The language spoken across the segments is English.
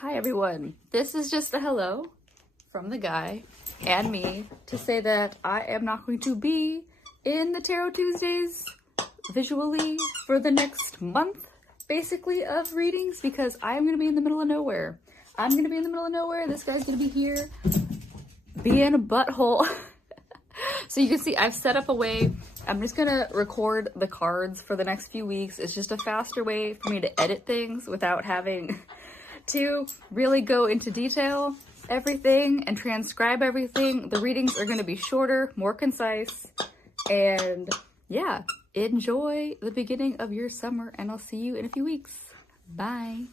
Hi everyone, this is just a hello from the guy and me to say that I am not going to be in the Tarot Tuesdays visually for the next month, basically, of readings because I'm going to be in the middle of nowhere. I'm going to be in the middle of nowhere, this guy's going to be here being a butthole. So you can see I've set up a way. I'm just going to record the cards for the next few weeks. It's just a faster way for me to edit things without having to really go into detail everything and transcribe everything. The readings are going to be shorter, more concise, and yeah, enjoy the beginning of your summer, and I'll see you in a few weeks. Bye.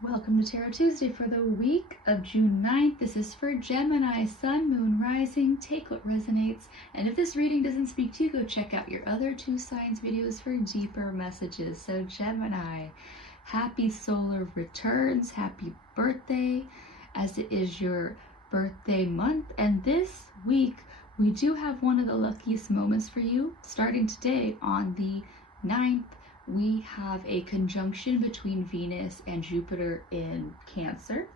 Welcome to Tarot Tuesday for the week of June 9th. This is for Gemini, Sun, Moon, Rising. Take what resonates. And if this reading doesn't speak to you, go check out your other two signs videos for deeper messages. So Gemini, happy solar returns, happy birthday, as it is your birthday month. And this week, we do have one of the luckiest moments for you. Starting today on the 9th, we have a conjunction between Venus and Jupiter in Cancer.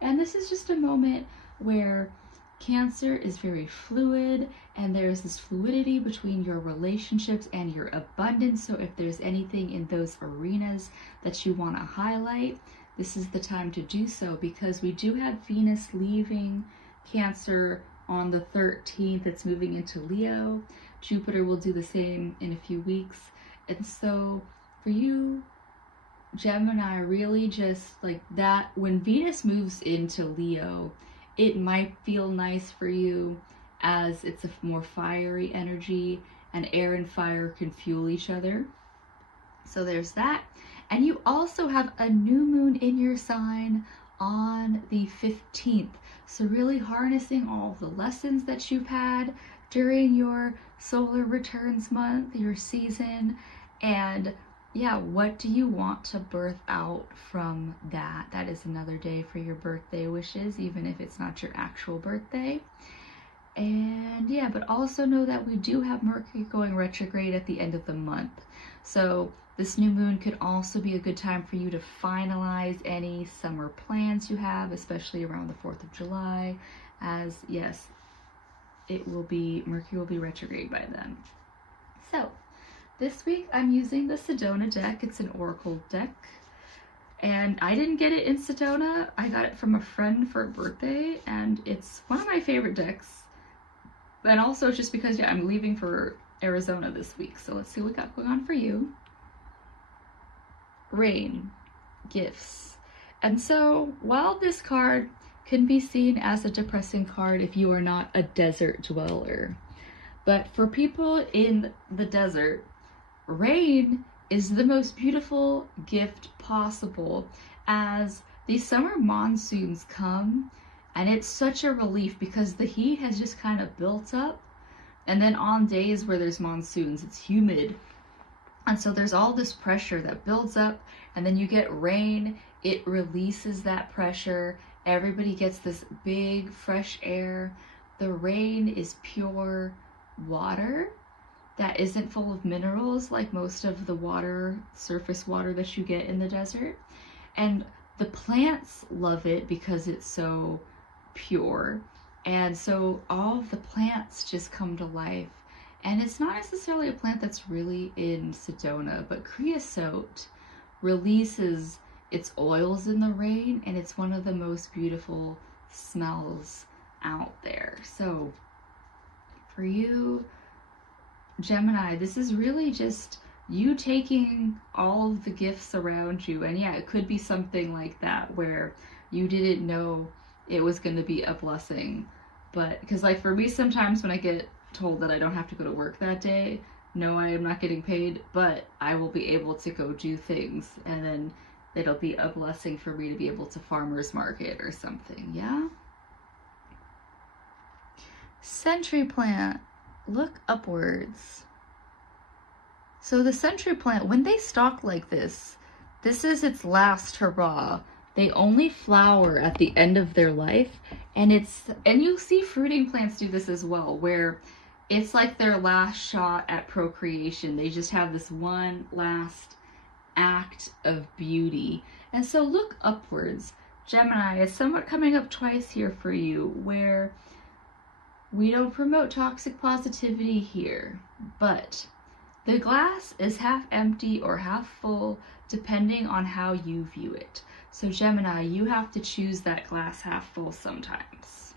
And this is just a moment where Cancer is very fluid, and there's this fluidity between your relationships and your abundance. So if there's anything in those arenas that you want to highlight, this is the time to do so, because we do have Venus leaving Cancer on the 13th. It's moving into Leo. Jupiter will do the same in a few weeks. And so for you, Gemini, really just like that, when Venus moves into Leo, it might feel nice for you as it's a more fiery energy, and air and fire can fuel each other. So there's that. And you also have a new moon in your sign on the 15th. So really harnessing all the lessons that you've had during your solar returns month, your season, and yeah, what do you want to birth out from that? That is another day for your birthday wishes, even if it's not your actual birthday. And yeah, but also know that we do have Mercury going retrograde at the end of the month. So this new moon could also be a good time for you to finalize any summer plans you have, especially around the 4th of July, as yes, Mercury will be retrograde by then. So this week I'm using the Sedona deck. It's an oracle deck, and I didn't get it in Sedona. I got it from a friend for a birthday, and it's one of my favorite decks. And also just because yeah, I'm leaving for Arizona this week. So let's see what we got going on for you. Rain, gifts. And so while this card can be seen as a depressing card if you are not a desert dweller, but for people in the desert, rain is the most beautiful gift possible, as these summer monsoons come, and it's such a relief because the heat has just kind of built up, and then on days where there's monsoons, it's humid, and so there's all this pressure that builds up, and then you get rain, it releases that pressure, everybody gets this big fresh air. The rain is pure water that isn't full of minerals like most of the water, surface water that you get in the desert. And the plants love it because it's so pure. And so all of the plants just come to life. And it's not necessarily a plant that's really in Sedona, but creosote releases its oils in the rain, and it's one of the most beautiful smells out there. So for you, Gemini, this is really just you taking all of the gifts around you. And yeah, it could be something like that where you didn't know it was going to be a blessing. But because like for me, sometimes when I get told that I don't have to go to work that day, no, I am not getting paid, but I will be able to go do things, and then it'll be a blessing for me to be able to farmer's market or something. Yeah. Century plant. Look upwards. So the century plant, when they stalk like this is its last hurrah. They only flower at the end of their life, and you'll see fruiting plants do this as well, where it's like their last shot at procreation. They just have this one last act of beauty, And so look upwards. Gemini, is somewhat coming up twice here for you, where we don't promote toxic positivity here, but the glass is half empty or half full, depending on how you view it. So Gemini, you have to choose that glass half full sometimes.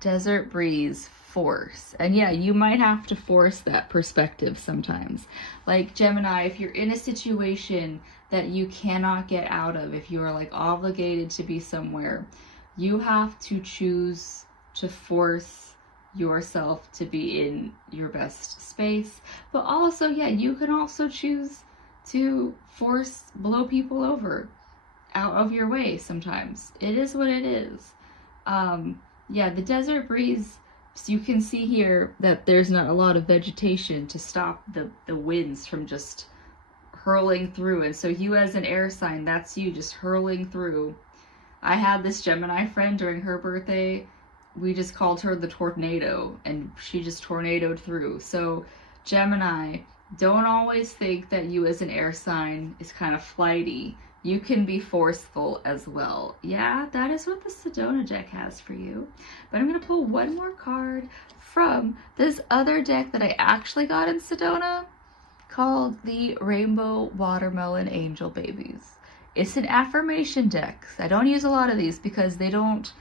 Desert breeze, force. And yeah, you might have to force that perspective sometimes. Like Gemini, if you're in a situation that you cannot get out of, if you are like obligated to be somewhere, you have to choose to force yourself to be in your best space. But also, yeah, you can also choose to blow people over out of your way sometimes. It is what it is. Yeah, the desert breeze, so you can see here that there's not a lot of vegetation to stop the winds from just hurling through. And so you as an air sign, that's you just hurling through. I had this Gemini friend during her birthday. We just called her the tornado, and she just tornadoed through. So Gemini, don't always think that you as an air sign is kind of flighty. You can be forceful as well. Yeah, that is what the Sedona deck has for you. But I'm going to pull one more card from this other deck that I actually got in Sedona called the Rainbow Watermelon Angel Babies. It's an affirmation deck. I don't use a lot of these because they don't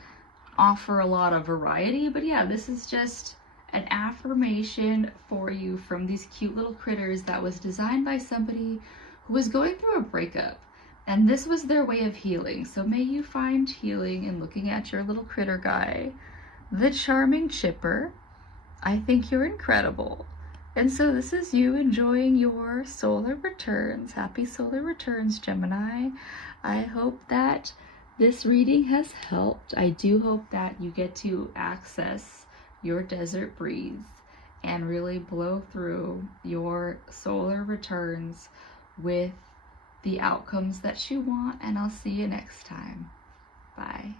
offer a lot of variety, but yeah, this is just an affirmation for you from these cute little critters that was designed by somebody who was going through a breakup, and this was their way of healing. So may you find healing in looking at your little critter guy. The Charming Chipper, I think you're incredible. And so this is you enjoying your solar returns. Happy solar returns, Gemini. I hope that this reading has helped. I do hope that you get to access your desert breeze and really blow through your solar returns with the outcomes that you want. And I'll see you next time. Bye.